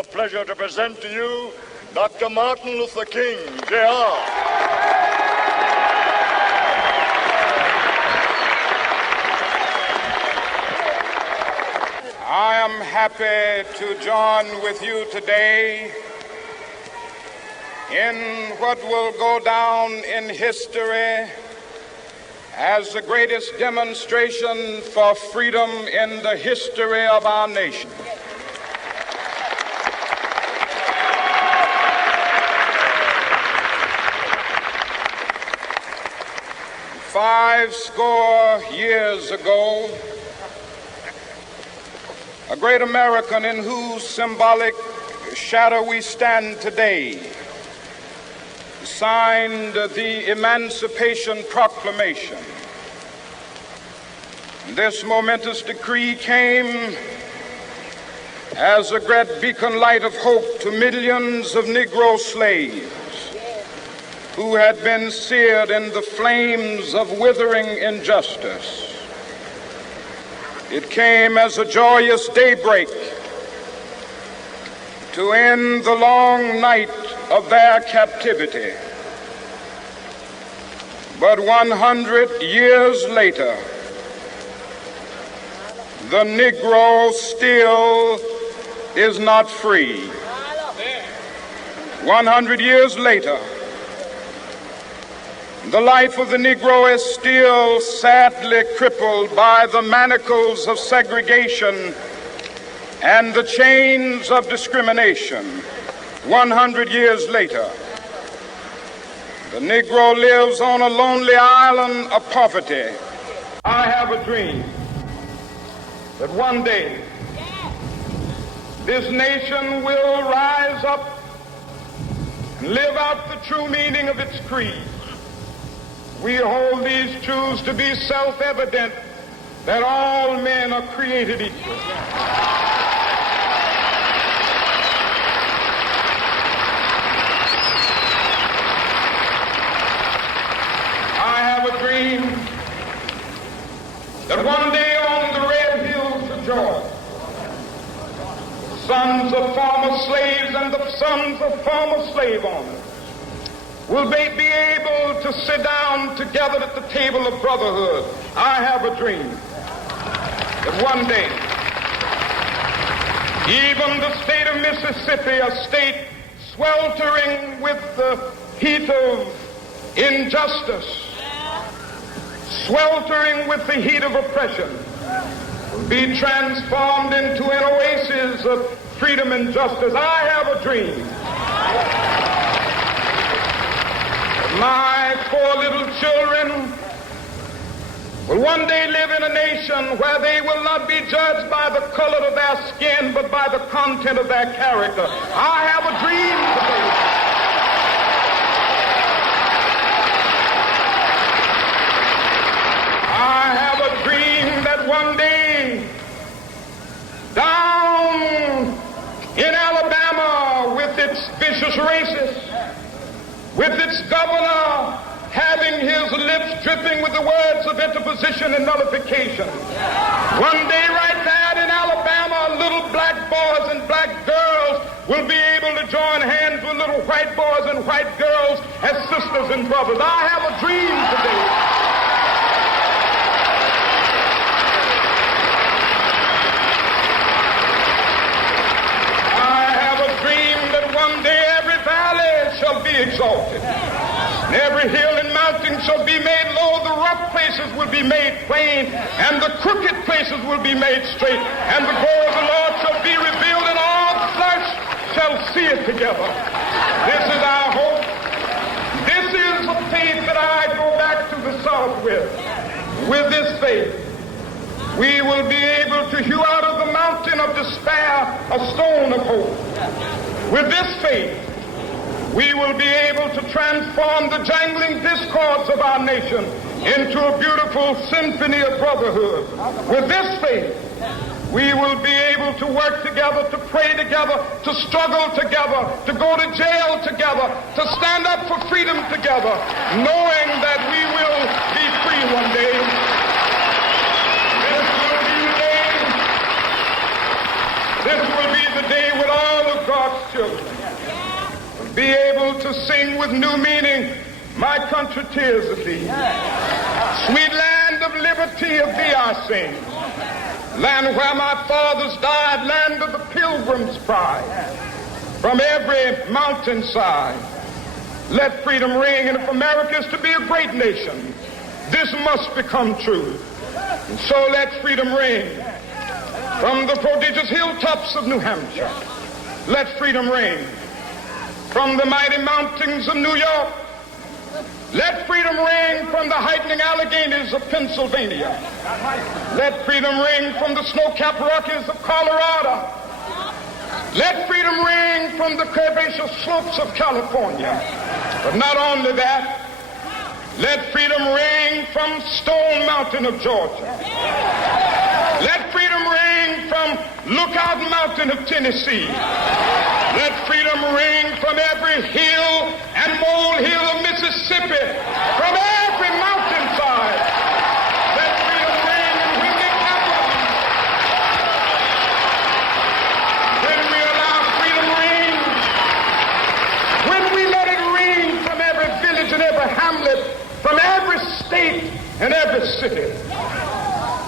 the pleasure to present to you Dr. Martin Luther King, Jr. I am happy to join with you today in what will go down in history as the greatest demonstration for freedom in the history of our nation. Five score years ago, a great American in whose symbolic shadow we stand today signed the Emancipation Proclamation. This momentous decree came as a great beacon light of hope to millions of Negro slaves who had been seared in the flames of withering injustice. It came as a joyous daybreak to end the long night of their captivity. But 100 years later, the Negro still is not free. 100 years later, the life of the Negro is still sadly crippled by the manacles of segregation and the chains of discrimination. 100 years later, the Negro lives on a lonely island of poverty. I have a dream that one day this nation will rise up and live out the true meaning of its creed. We hold these truths to be self-evident, that all men are created equal. I have a dream that one day on the red hills of Georgia, the sons of former slaves and the sons of former slave owners will they be able to sit down together at the table of brotherhood. I have a dream that one day, even the state of Mississippi, a state sweltering with the heat of injustice, sweltering with the heat of oppression, will be transformed into an oasis of freedom and justice. I have a dream. My poor little children will one day live in a nation where they will not be judged by the color of their skin, but by the content of their character. I have a dream today. I have a dream that one day, down in Alabama with its vicious racists, with its governor having his lips dripping with the words of interposition and nullification. One day right there in Alabama, little black boys and black girls will be able to join hands with little white boys and white girls as sisters and brothers. I have a dream today. I have a dream that one day every valley shall be exalted, and every hill and mountain shall be made low. The rough places will be made plain, and the crooked places will be made straight, and the glory of the Lord shall be revealed, and all flesh shall see it together. This is our hope. This is the faith that I go back to the South with. With this faith, we will be able to hew out of the mountain of despair a stone of hope. With this faith, we will be able to transform the jangling discords of our nation into a beautiful symphony of brotherhood. With this faith, we will be able to work together, to pray together, to struggle together, to go to jail together, to stand up for freedom together, knowing that we will be free one day. This will be the day when all of God be able to sing with new meaning, my country, tears of thee. Sweet land of liberty, of thee I sing. Land where my fathers died, land of the pilgrim's pride. From every mountainside, let freedom ring. And if America is to be a great nation, this must become true. And so let freedom ring. From the prodigious hilltops of New Hampshire, let freedom ring. From the mighty mountains of New York, let freedom ring. From the heightening Alleghenies of Pennsylvania, let freedom ring. From the snow-capped Rockies of Colorado, let freedom ring. From the curvaceous slopes of California. But not only that, let freedom ring from Stone Mountain of Georgia. Let freedom ring from Lookout Mountain of Tennessee. Let freedom ring from every hill and molehill of Mississippi, from every mountainside. Let freedom ring, and when the capital, when we allow freedom ring, when we let it ring from every village and every hamlet, from every state and every city,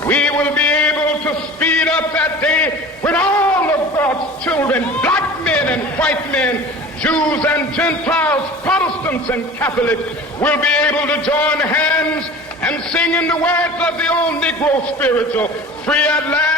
we will be able to speed up that day when all of God's children, black men and white men, Jews and Gentiles, Protestants and Catholics, will be able to join hands and sing in the words of the old Negro spiritual, free at last.